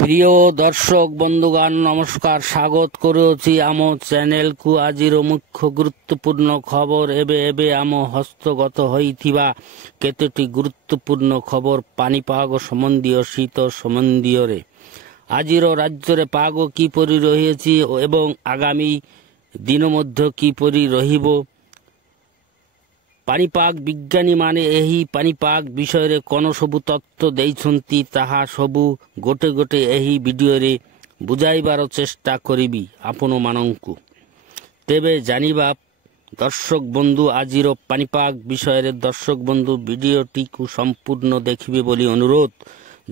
প্রিয় দর্শক ବନ୍ଧୁଗଣ ନମସ୍କାର, ସ୍ୱାଗତ କରୁଅଛି ଆମ ଚ୍ୟାନେଲକୁ। ଆଜିର ମୁଖ୍ୟ ଗୁରୁତ୍ୱପୂର୍ଣ୍ଣ ଖବର। ଏବେ ଆମ ହସ୍ତଗତ ହୋଇଥିବା କେତୋଟି ଗୁରୁତ୍ୱପୂର୍ଣ୍ଣ ଖବର ପାଣିପାଗ ସମ୍ବନ୍ଧୀୟ ଶୀତ ସମ୍ବନ୍ଧୀୟରେ। ଆଜିର ରାଜ୍ୟରେ ପାଗ କିପରି ରହିଛି ଏବଂ ଆଗାମୀ ଦିନ ମଧ୍ୟ କିପରି ରହିବ, ପାଣିପାଗ ବିଜ୍ଞାନୀମାନେ ଏହି ପାଣିପାଗ ବିଷୟରେ କ'ଣ ସବୁ ତଥ୍ୟ ଦେଇଛନ୍ତି ତାହା ସବୁ ଗୋटे ଗୋटे ଏହି ଭିଡ଼ିଓରେ ବୁଝାଇବାର ଚେଷ୍ଟା କରିବି ଆପଣମାନଙ୍କୁ। ତେବେ ଜାଣିବା ଦର୍ଶକ ବନ୍ଧୁ ଆଜିର ପାଣିପାଗ ବିଷୟରେ। ଦର୍ଶକ ବନ୍ଧୁ ଭିଡ଼ିଓଟିକୁ ସମ୍ପୂର୍ଣ୍ଣ ଦେଖିବେ ବୋଲି ଅନୁରୋଧ।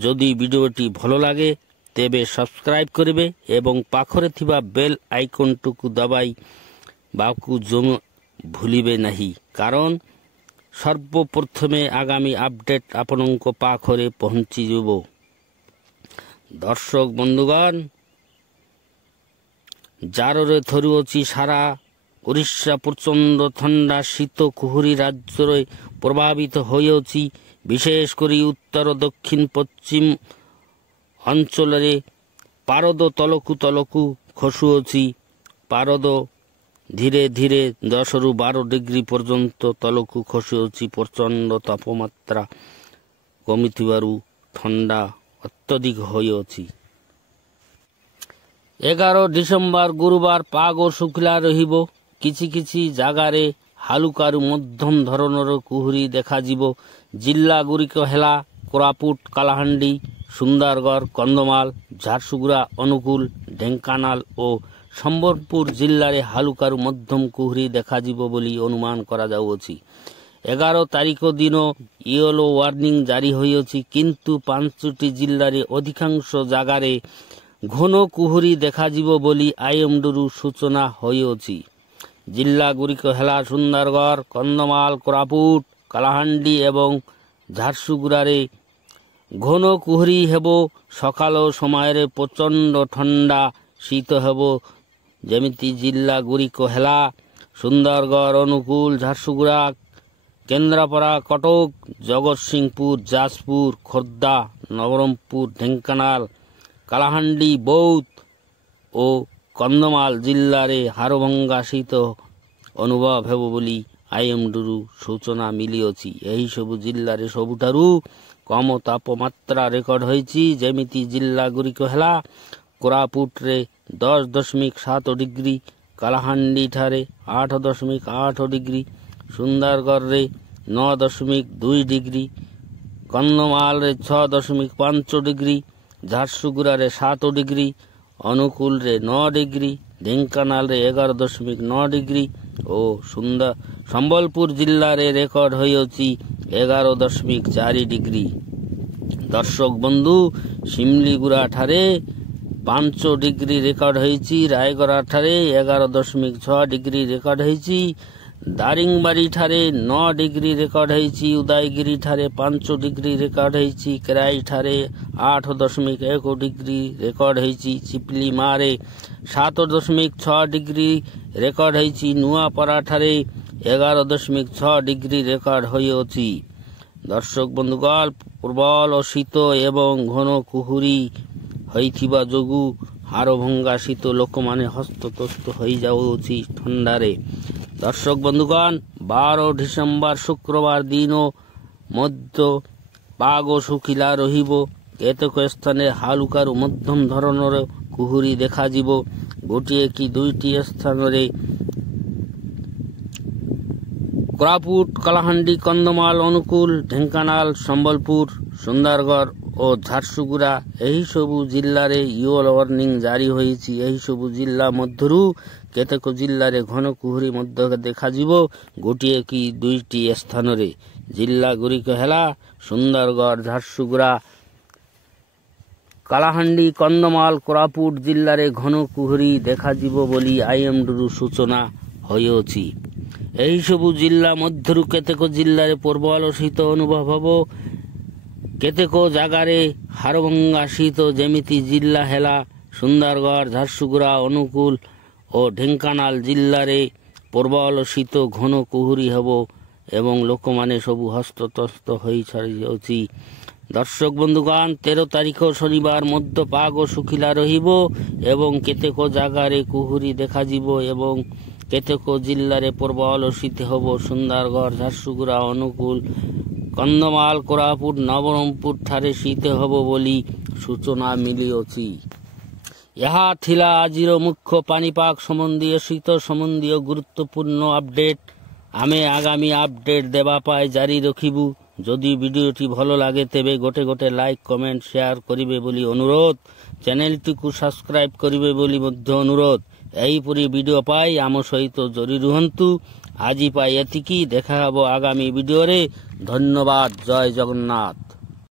ଯଦି ଭିଡ଼ିଓଟି ଭଲ ଲାଗେ ତେବେ ସବସ୍କ୍ରାଇବ୍ କରିବେ ଏବଂ ପାଖରେ ଥିବା ବେଲ୍ ଆଇକନ୍ଟିକୁ ଦବାଇବାକୁ ଭୁଲିବେ ନାହିଁ, କାରଣ ସର୍ବପ୍ରଥମେ ଆଗାମୀ ଆପଡେଟ୍ ଆପଣଙ୍କ ପାଖରେ ପହଞ୍ଚିଯିବ। ଦର୍ଶକ ବନ୍ଧୁଗଣ, ଜାରରେ ଥରୁଅଛି ସାରା ଓଡ଼ିଶା। ପ୍ରଚଣ୍ଡ ଥଣ୍ଡା ଶୀତ କୁହୁଡ଼ି ରାଜ୍ୟରେ ପ୍ରଭାବିତ ହୋଇଅଛି। ବିଶେଷ କରି ଉତ୍ତର ଦକ୍ଷିଣ ପଶ୍ଚିମ ଅଞ୍ଚଳରେ ପାରଦ ତଳକୁ ଖସୁଅଛି। ପାରଦ ଧୀରେ ଧୀରେ 10ରୁ 12 ଡିଗ୍ରୀ ପର୍ଯ୍ୟନ୍ତ ତଳକୁ ଖସୁଅଛି। ପ୍ରଚଣ୍ଡ ତାପମାତ୍ରା କମିଥିବାରୁ ଥଣ୍ଡା ଅତ୍ୟଧିକ ହୋଇଅଛି। 11 ଡିସେମ୍ବର ଗୁରୁବାର ପାଗ ଶୁଖିଲା ରହିବ। କିଛି କିଛି ଜାଗାରେ ହାଲୁକାରୁ ମଧ୍ୟମ ଧରଣର କୁହୁଡ଼ି ଦେଖାଯିବ। ଜିଲ୍ଲାଗୁଡ଼ିକ ହେଲା କୋରାପୁଟ, କଳାହାଣ୍ଡି, ସୁନ୍ଦରଗଡ଼, କନ୍ଧମାଳ, ଝାରସୁଗୁଡ଼ା, ଅନୁଗୁଳ, ଢେଙ୍କାନାଳ ଓ ସମ୍ବଲପୁର ଜିଲ୍ଲାରେ ହାଲୁକାରୁ ମଧ୍ୟମ କୁହୁଡ଼ି ଦେଖାଯିବ ବୋଲି ଅନୁମାନ କରାଯାଉଅଛି। 11 ତାରିଖ ଦିନ ୟେଲୋ ୱାର୍ଣ୍ଣିଂ ଜାରି ହୋଇଅଛି, କିନ୍ତୁ 5ଟି ଜିଲ୍ଲାରେ ଅଧିକାଂଶ ଜାଗାରେ ଘନ କୁହୁଡ଼ି ଦେଖାଯିବ ବୋଲି ଆଇଏମ୍ଡିରୁ ସୂଚନା ହୋଇଅଛି। ଜିଲ୍ଲାଗୁଡ଼ିକ ହେଲା ସୁନ୍ଦରଗଡ଼, କନ୍ଧମାଳ, କୋରାପୁଟ, କଳାହାଣ୍ଡି ଏବଂ ଝାରସୁଗୁଡ଼ାରେ ଘନ କୁହୁଡ଼ି ହେବ। ସକାଳ ସମୟରେ ପ୍ରଚଣ୍ଡ ଥଣ୍ଡା ଶୀତ ହେବ। ଯେମିତି ଜିଲ୍ଲାଗୁଡ଼ିକ ହେଲା ସୁନ୍ଦରଗଡ଼, ଅନୁଗୁଳ, ଝାରସୁଗୁଡ଼ା, କେନ୍ଦ୍ରାପଡ଼ା, କଟକ, ଜଗତସିଂହପୁର, ଯାଜପୁର, ଖୋର୍ଦ୍ଧା, ନବରଙ୍ଗପୁର, ଢେଙ୍କାନାଳ, କଳାହାଣ୍ଡି, ବୌଦ୍ଧ ଓ କନ୍ଧମାଳ ଜିଲ୍ଲାରେ ହାଡ଼ଭଙ୍ଗା ଶୀତ ଅନୁଭବ ହେବ ବୋଲି ଆଇଏମ୍ଡିରୁ ସୂଚନା ମିଳିଅଛି। ଏହିସବୁ ଜିଲ୍ଲାରେ ସବୁଠାରୁ କମ୍ ତାପମାତ୍ରା ରେକର୍ଡ ହୋଇଛି। ଯେମିତି ଜିଲ୍ଲାଗୁଡ଼ିକ ହେଲା କୋରାପୁଟରେ 10.7 ଡିଗ୍ରୀ, କଳାହାଣ୍ଡିଠାରେ 8.8 ଡିଗ୍ରୀ, ସୁନ୍ଦରଗଡ଼ରେ 9.2 ଡିଗ୍ରୀ, କନ୍ଧମାଳରେ 6.5 ଡିଗ୍ରୀ, ଝାରସୁଗୁଡ଼ାରେ 7 ଡିଗ୍ରୀ, ଅନୁଗୁଳରେ 9 ଡିଗ୍ରୀ, ଢେଙ୍କାନାଳରେ 11.9 ଡିଗ୍ରୀ ଓ ସମ୍ବଲପୁର ଜିଲ୍ଲାରେ ରେକର୍ଡ ହୋଇଅଛି 11.4 ଡିଗ୍ରୀ। ଦର୍ଶକ ବନ୍ଧୁ, ସିମିଲିଗୁଡ଼ାଠାରେ 5 ଡିଗ୍ରୀ ରେକର୍ଡ ହୋଇଛି। ରାୟଗଡ଼ାଠାରେ 11.6 ଡିଗ୍ରୀ ରେକର୍ଡ ହୋଇଛି। ଦାରିଙ୍ଗବାଡ଼ିଠାରେ 9 ଡିଗ୍ରୀ ରେକର୍ଡ ହୋଇଛି। ଉଦୟଗିରିଠାରେ 5 ଡିଗ୍ରୀ ରେକର୍ଡ ହୋଇଛି। କେରାଇଠାରେ 8.1 ଡିଗ୍ରୀ ରେକର୍ଡ ହୋଇଛି। ଚିପଲିମାରେ 7.6 ଡିଗ୍ରୀ ରେକର୍ଡ ହୋଇଛି। ନୂଆପଡ଼ାଠାରେ 11.6 ଡିଗ୍ରୀ ରେକର୍ଡ ହୋଇଅଛି। ଦର୍ଶକ ବନ୍ଧୁଗଣ, ପ୍ରବଳ ଶୀତ ଏବଂ ଘନ କୁହୁଡ଼ି ହୋଇଥିବା ଯୋଗୁଁ ହାଡ଼ଭଙ୍ଗା ଶୀତ, ଲୋକମାନେ ହସ୍ତତସ୍ତ ହୋଇଯାଉଅଛି ଥଣ୍ଡାରେ। ଦର୍ଶକ ବନ୍ଧୁଗଣ, 12 ଡିସେମ୍ବର ଶୁକ୍ରବାର ଦିନ ମଧ୍ୟ ପାଗ ଶୁଖିଲା ରହିବ। କେତେକ ସ୍ଥାନରେ ହାଲୁକାରୁ ମଧ୍ୟମ ଧରଣର କୁହୁଡ଼ି ଦେଖାଯିବ। ଗୋଟିଏ କି ଦୁଇଟି ସ୍ଥାନରେ କୋରାପୁଟ, କଳାହାଣ୍ଡି, କନ୍ଧମାଳ, ଅନୁଗୁଳ, ଢେଙ୍କାନାଳ, ସମ୍ବଲପୁର, ସୁନ୍ଦରଗଡ଼ ଓ ଝାରସୁଗୁଡ଼ା ଏହିସବୁ ଜିଲ୍ଲାରେ ୟେଲୋ ୱାର୍ଣ୍ଣିଂ ଜାରି ହୋଇଛି। ଏହିସବୁ ଜିଲ୍ଲା ମଧ୍ୟରୁ କେତେକ ଜିଲ୍ଲାରେ ଘନ କୁହୁଡ଼ି ମଧ୍ୟ ଦେଖାଯିବ। ଗୋଟିଏ କି ଦୁଇଟି ସ୍ଥାନରେ। ଜିଲ୍ଲାଗୁଡ଼ିକ ହେଲା ସୁନ୍ଦରଗଡ଼, ଝାରସୁଗୁଡ଼ା, କଳାହାଣ୍ଡି, କନ୍ଧମାଳ, କୋରାପୁଟ ଜିଲ୍ଲାରେ ଘନ କୁହୁଡ଼ି ଦେଖାଯିବ ବୋଲି ଆଇଏମ୍ଡିରୁ ସୂଚନା ହୋଇଅଛି। ଏହିସବୁ ଜିଲ୍ଲା ମଧ୍ୟରୁ କେତେକ ଜିଲ୍ଲାରେ ପ୍ରବଳ ଶୀତ ଅନୁଭବ ହେବ। କେତେକ ଜାଗାରେ ହାଡ଼ଭଙ୍ଗା ଶୀତ। ଯେମିତି ଜିଲ୍ଲା ହେଲା ସୁନ୍ଦରଗଡ଼, ଝାରସୁଗୁଡ଼ା, ଅନୁଗୁଳ ଓ ଢେଙ୍କାନାଳ ଜିଲ୍ଲାରେ ପ୍ରବଳ ଶୀତ, ଘନ କୁହୁଡ଼ି ହେବ ଏବଂ ଲୋକମାନେ ସବୁ ହସ୍ତତସ୍ତ ହୋଇସାରିଅଛି। দর্শক বন্ধুগণ 13 ତାରିଖ ଶନିବାର ମଧ୍ୟ ପାଗ ଶୁଖିଲା ରହିବ ଏବଂ କେତେକ ଜାଗାରେ କୁହୁଡ଼ି ଦେଖାଯିବ ଏବଂ କେତେକ ଜିଲ୍ଲାରେ ପ୍ରବଳ ଶୀତ ହେବ। ସୁନ୍ଦରଗଡ଼, ଝାରସୁଗୁଡ଼ା, ଅନୁଗୁଳ, କନ୍ଧମାଳ, କୋରାପୁଟ, ନବରଙ୍ଗପୁର ଠାରେ ଶୀତ ହେବ ବୋଲି ସୂଚନା ମିଳିଅଛି। ଏହା ଥିଲା ଆଜିର ମୁଖ୍ୟ ପାଣିପାଗ ସମ୍ବନ୍ଧୀୟ ଶୀତ ସମ୍ବନ୍ଧୀୟ ଗୁରୁତ୍ୱପୂର୍ଣ୍ଣ ଅପଡେଟ୍। ଆମେ ଆଗାମୀ ଅପଡେଟ୍ ଦେବା ପାଇଁ ଜାରି ରଖିବୁ। ଯଦି ଭିଡ଼ିଓଟି ଭଲ ଲାଗେ ତେବେ ଗୋଟେ ଲାଇକ୍, କମେଣ୍ଟ, ସେୟାର କରିବେ ବୋଲି ଅନୁରୋଧ। ଚ୍ୟାନେଲଟିକୁ ସବସ୍କ୍ରାଇବ୍ କରିବେ ବୋଲି ମଧ୍ୟ ଅନୁରୋଧ। ଏହିପରି ଭିଡ଼ିଓ ପାଇଁ ଆମ ସହିତ ଜରି ରୁହନ୍ତୁ। ଆଜି ପାଇଁ ଏତିକି, ଦେଖାହେବ ଆଗାମୀ ଭିଡ଼ିଓରେ। ଧନ୍ୟବାଦ। ଜୟ ଜଗନ୍ନାଥ।